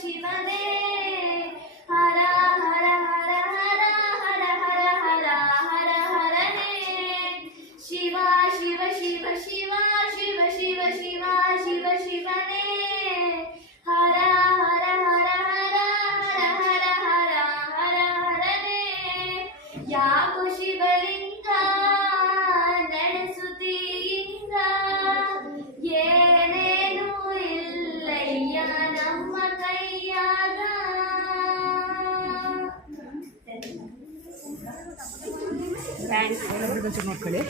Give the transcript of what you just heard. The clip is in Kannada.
ಶಿವನೇ ಹರ ಹರ ಹರ ಹರ ಹರ ಹರ ಹರ ಹರ ಹರನೇ ಶಿವ ಶಿವ ಶಿವ ಶಿವ ಶಿವ ಶಿವ ಶಿವ ಶಿವ ಶಿವನೇ ಹರ ಹರ ಹರ ಹರ ಹರ ಹರ ಹರ ಹರ ಹರನೇ ಯಾಕೋ ಶಿವಲಿಂಗ ನಡೆಸುತ್ತೀಂಗ ಏನೇನು ಇಲ್ಲಯ್ಯ ನಮ್ಮ ಕೈಯಾಗ ಮಕ್ಕಳೇ